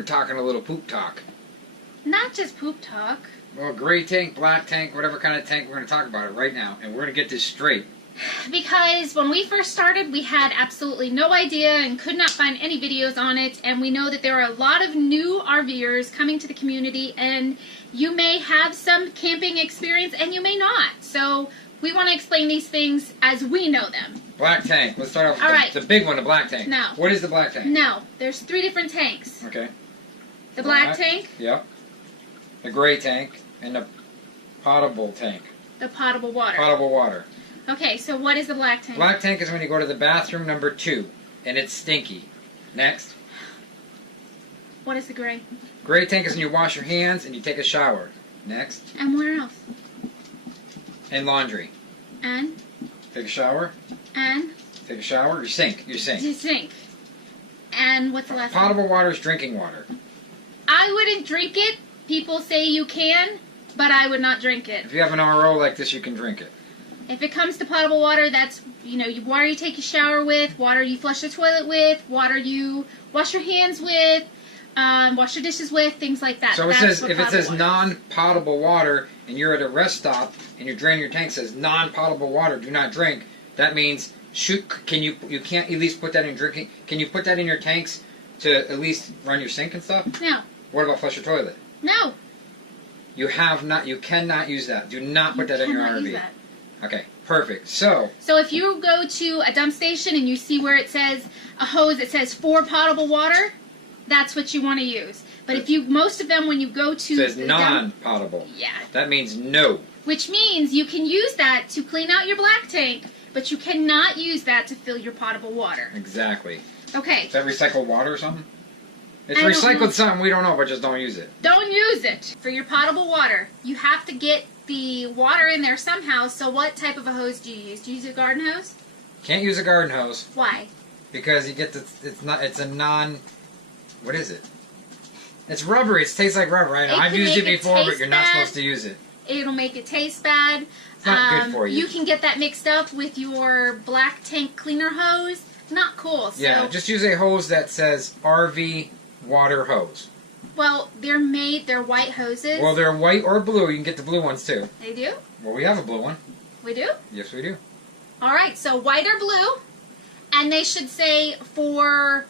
we're talking a little poop talk. Not just poop talk. Well, gray tank, black tank, whatever kind of tank, we're going to talk about it right now. And we're going to get this straight. Because when we first started, we had absolutely no idea and could not find any videos on it. And we know that there are a lot of new RVers coming to the community. And you may have some camping experience and you may not. So we want to explain these things as we know them. Black tank. Let's start off with the big one, the black tank. No. What is the black tank? No. There's 3 different tanks. Okay. The black tank. Yep. The gray tank. And the potable tank. The potable water. Potable water. Okay, so what is the black tank? Black tank is when you go to the bathroom number 2. And it's stinky. Next. What is the gray? Gray tank is when you wash your hands and you take a shower. Next. And where else? And laundry. And? Take a shower. And? Take a shower. You sink. You sink. You sink. And what's the last one? Potable water is drinking water. I wouldn't drink it. People say you can, but I would not drink it. If you have an RO like this, you can drink it. If it comes to potable water, that's, water you take a shower with, water you flush the toilet with, water you wash your hands with, wash your dishes with, things like that. So if it says non-potable water, and you're at a rest stop, and your drain your tank says non-potable water, do not drink, that means, you can't at least put that in drinking, can you put that in your tanks to at least run your sink and stuff? No. What about flush your toilet? No. You cannot use that. Do not put that in your RV. Use that. Okay, perfect. So if you go to a dump station and you see where it says a hose that says for potable water, that's what you want to use. But most of them when you go to says non-potable. Yeah. That means no. Which means you can use that to clean out your black tank, but you cannot use that to fill your potable water. Exactly. Okay. Is that recycled water or something? It's recycled something we don't know, but just don't use it. Don't use it. For your potable water, you have to get the water in there somehow, so what type of a hose do you use? Do you use a garden hose? Can't use a garden hose. Why? Because you get what is it? It's rubbery. It tastes like rubber. I know. I've used it before, but you're not supposed to use it. It'll make it taste bad. It's not good for you. You can get that mixed up with your black tank cleaner hose. Not cool. So, yeah, just use a hose that says RV water hose. Well, they're white hoses. Well, they're white or blue. You can get the blue ones too. They do? Well, we have a blue one. We do? Yes, we do. All right, so white or blue, and they should say for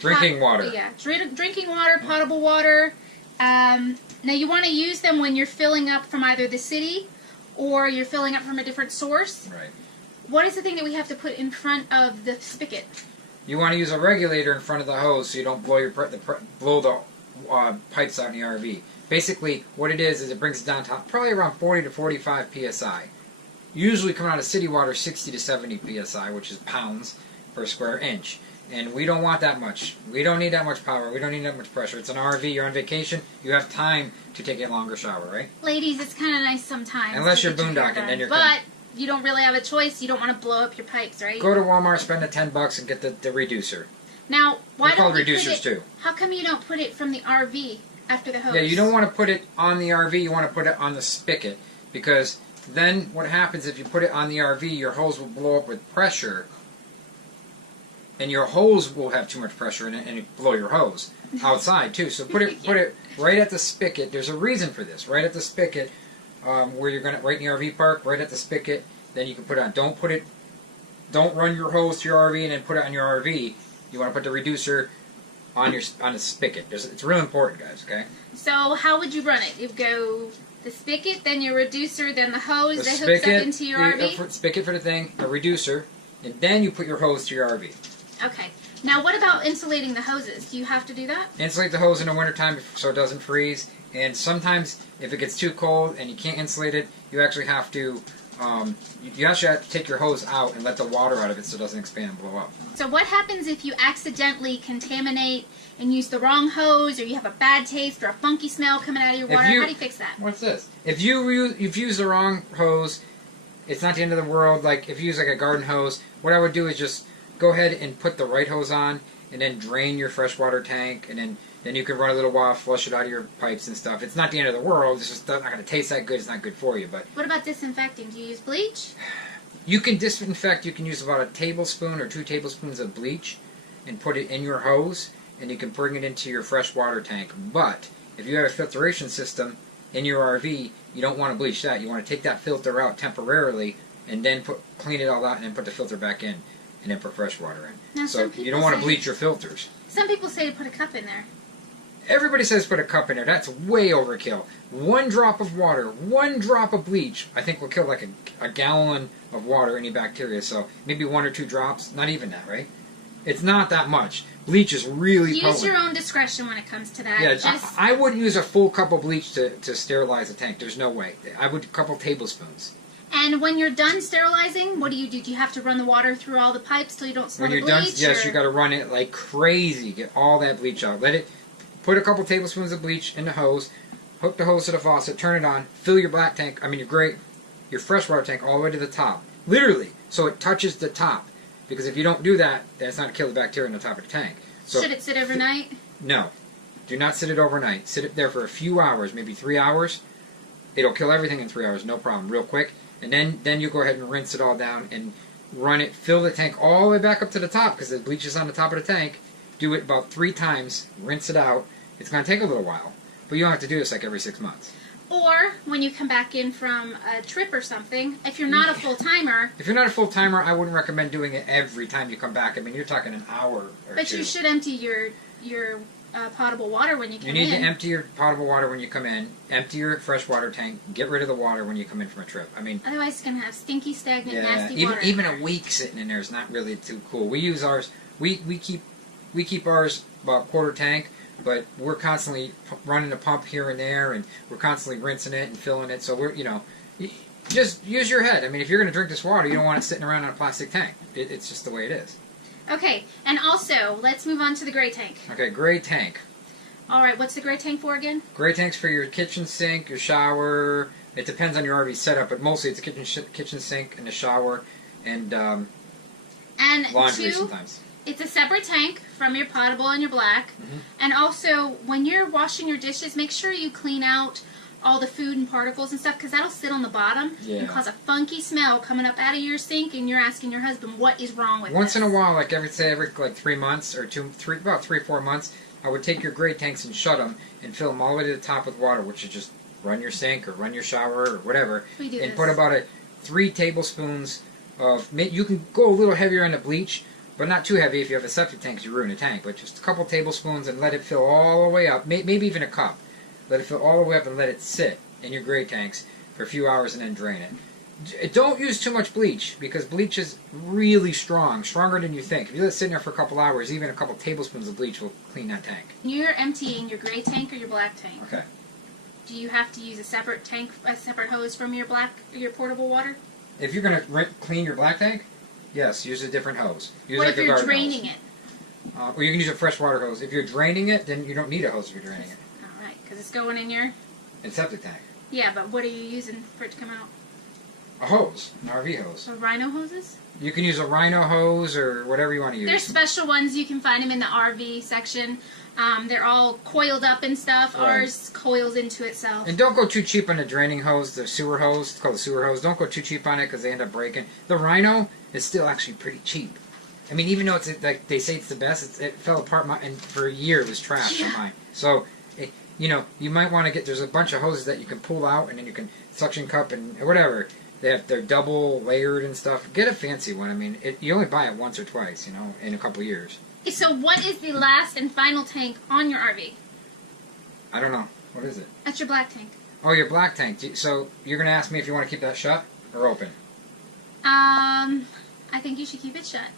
drinking water. Yeah, drinking water, potable water. Now you want to use them when you're filling up from either the city or you're filling up from a different source. Right. What is the thing that we have to put in front of the spigot? You want to use a regulator in front of the hose so you don't blow the pipes out in the RV. Basically, what it is it brings it down to probably around 40 to 45 psi. Usually coming out of city water, 60 to 70 psi, which is pounds per square inch. And we don't want that much. We don't need that much power. We don't need that much pressure. It's an RV. You're on vacation. You have time to take a longer shower, right? Ladies, it's kind of nice sometimes. Unless you're boondocking, then you're. But you don't really have a choice. You don't want to blow up your pipes, right? Go to Walmart, spend the $10 and get the reducer. Now, why don't we reducers too? How come you don't put it from the RV after the hose? Yeah, you don't want to put it on the RV. You want to put it on the spigot because then what happens if you put it on the RV, your hose will blow up with pressure, and your hose will have too much pressure in it, and it blow your hose outside too. So put it right at the spigot. There's a reason for this. Right at the spigot, where you're gonna right in the RV park, right at the spigot. Then you can put it on. Don't run your hose to your RV and then put it on your RV. You want to put the reducer on the spigot. It's really important, guys. Okay. So how would you run it? You go the spigot, then your reducer, then the hose that hooks up into your RV. Spigot for the thing, a reducer, and then you put your hose to your RV. Okay. Now, what about insulating the hoses? Do you have to do that? Insulate the hose in the wintertime so it doesn't freeze. And sometimes, if it gets too cold and you can't insulate it, you actually have to. You actually have to take your hose out and let the water out of it so it doesn't expand and blow up. So what happens if you accidentally contaminate and use the wrong hose, or you have a bad taste or a funky smell coming out of your water? How do you fix that? What's this? If you use the wrong hose, it's not the end of the world. Like if you use like a garden hose, what I would do is just go ahead and put the right hose on, and then drain your freshwater tank, and then you can run a little while, flush it out of your pipes and stuff. It's not the end of the world. It's just not going to taste that good. It's not good for you. But what about disinfecting? Do you use bleach? You can disinfect. You can use about a tablespoon or 2 tablespoons of bleach and put it in your hose. and you can bring it into your freshwater tank. But if you have a filtration system in your RV, you don't want to bleach that. You want to take that filter out temporarily and then clean it all out and then put the filter back in and then put fresh water in. Now, so you don't want to bleach your filters. Some people say to put a cup in there. Everybody says put a cup in there. That's way overkill. 1 drop of water, 1 drop of bleach, I think will kill like a gallon of water, any bacteria. So maybe 1 or 2 drops, not even that, right? It's not that much. Bleach is really potent. Use your own discretion when it comes to that. Yeah, I wouldn't use a full cup of bleach to sterilize a tank. There's no way. I would a couple tablespoons. And when you're done sterilizing, what do you do? Do you have to run the water through all the pipes till you don't smell the bleach? When you're done, yes, you got to run it like crazy. Get all that bleach out. Put a couple tablespoons of bleach in the hose. Hook the hose to the faucet. Turn it on. Fill your black tank. Your freshwater tank all the way to the top. Literally, so it touches the top. Because if you don't do that, that's not going to kill the bacteria in the top of the tank. So, should it sit overnight? No. Do not sit it overnight. Sit it there for a few hours, maybe 3 hours. It'll kill everything in 3 hours, no problem, real quick. And then you go ahead and rinse it all down and run it, fill the tank all the way back up to the top because the bleach is on the top of the tank. Do it about 3 times, rinse it out. It's going to take a little while, but you don't have to do this like every 6 months. Or when you come back in from a trip or something, if you're not a full-timer... If you're not a full-timer, I wouldn't recommend doing it every time you come back. I mean, you're talking an hour or But 2. you should empty your potable water when you come in. You need to empty your potable water when you come in. Empty your freshwater tank. Get rid of the water when you come in from a trip. I mean, otherwise it's going to have stinky, stagnant, nasty water. Even a week sitting in there is not really too cool. We use ours. We keep ours about quarter tank, but we're constantly running the pump here and there, and we're constantly rinsing it and filling it. So we're just use your head. I mean, if you're going to drink this water, you don't want it sitting around in a plastic tank. It's just the way it is. Okay, and also, let's move on to the gray tank. Okay, gray tank. All right, what's the gray tank for again? Gray tank's for your kitchen sink, your shower. It depends on your RV setup, but mostly it's a kitchen sink and a shower and laundry sometimes. It's a separate tank from your potable and your black. Mm-hmm. And also, when you're washing your dishes, make sure you clean out all the food and particles and stuff, because that'll sit on the bottom and cause a funky smell coming up out of your sink, and you're asking your husband, what is wrong with Once this? in a while, like every 3 months or about 3 or 4 months, I would take your gray tanks and shut them and fill them all the way to the top with water, which is just run your sink or run your shower or whatever, and put about 3 tablespoons of. You can go a little heavier on the bleach, but not too heavy if you have a septic tank, 'cause you ruin a tank. But just a couple tablespoons and let it fill all the way up, maybe even a cup. Let it fill all the way up and let it sit in your gray tanks for a few hours and then drain it. Don't use too much bleach because bleach is really strong, stronger than you think. If you let it sit in there for a couple hours, even a couple tablespoons of bleach will clean that tank. You're emptying your gray tank or your black tank. Okay. Do you have to use a separate tank, a separate hose from your portable water? If you're going to clean your black tank, yes, use a different hose. Use What like if you're a garden draining hose. it? Or you can use a freshwater hose. If you're draining it, then you don't need a hose if you're draining it. All right, because it's going in your... In septic tank. Yeah, but what are you using for it to come out? A hose, an RV hose. So rhino hoses? You can use a rhino hose or whatever you want to use. There's special ones. You can find them in the RV section. They're all coiled up and stuff. Right. Ours coils into itself. And don't go too cheap on the draining hose, the sewer hose. It's called the sewer hose. Don't go too cheap on it because they end up breaking. The rhino is still actually pretty cheap. I mean, even though it's like they say it's the best, it fell apart. And for a year it was trash on mine. So, you might want to get. There's a bunch of hoses that you can pull out, and then you can suction cup and whatever. They're double layered and stuff. Get a fancy one. I mean, you only buy it once or twice, in a couple years. So what is the last and final tank on your RV? I don't know. What is it? That's your black tank. Oh, your black tank. So you're going to ask me if you want to keep that shut or open? I think you should keep it shut.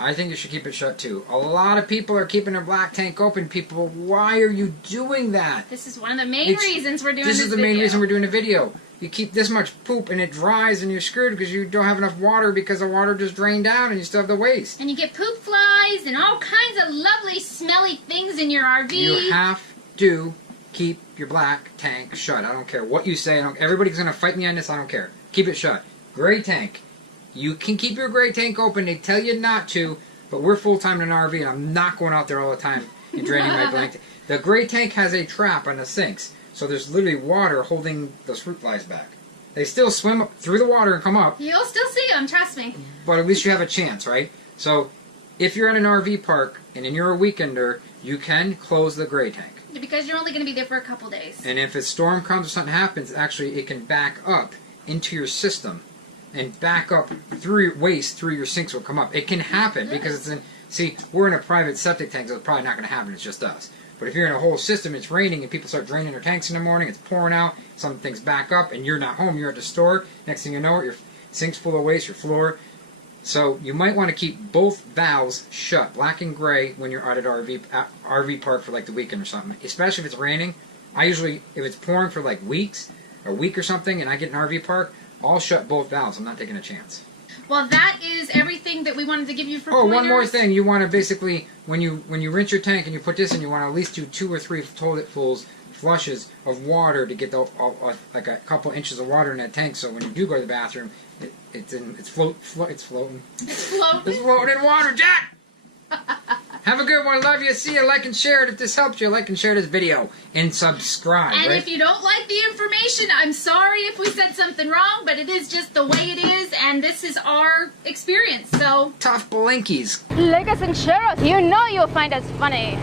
I think you should keep it shut too. A lot of people are keeping their black tank open. People, why are you doing that? This is one of the main reasons we're doing this This is the main reason we're doing a video. You keep this much poop and it dries and you're screwed because you don't have enough water because the water just drained down and you still have the waste. And you get poop flies and all kinds of lovely, smelly things in your RV. You have to keep your black tank shut. I don't care what you say. Everybody's going to fight me on this. I don't care. Keep it shut. Gray tank. You can keep your gray tank open. They tell you not to, but we're full-time in an RV and I'm not going out there all the time and draining my blanket. The gray tank has a trap on the sinks. So there's literally water holding those fruit flies back. They still swim up through the water and come up. You'll still see them, trust me. But at least you have a chance, right? So if you're at an RV park and you're a weekender, you can close the gray tank. Because you're only going to be there for a couple days. And if a storm comes or something happens, actually it can back up into your system and back up through waste through your sinks will come up. It can happen because it's in. See, we're in a private septic tank, so it's probably not going to happen. It's just us. But if you're in a whole system, it's raining and people start draining their tanks in the morning. It's pouring out. Some things back up, and you're not home. You're at the store. Next thing you know, your sink's full of waste. Your floor. So you might want to keep both valves shut, black and gray, when you're out at RV park for like the weekend or something. Especially if it's raining. I usually, if it's pouring for like weeks, a week or something, and I get an RV park, I'll shut both valves. I'm not taking a chance. Well, that is everything that we wanted to give you for pointers. One more thing. You want to basically, when you rinse your tank and you put this in, you want to at least do 2 or 3 toiletfuls, flushes of water to get like a couple inches of water in that tank. So when you do go to the bathroom, it's floating. It's floating. It's floating in water, Jack. Have a good one. Love you. See you. Like and share it. If this helps you, like and share this video and subscribe. And right? if you don't like the information, I'm sorry if we said something wrong, but it is just the way it is, and this is our experience. So tough blinkies. Like us and share us. You know you'll find us funny.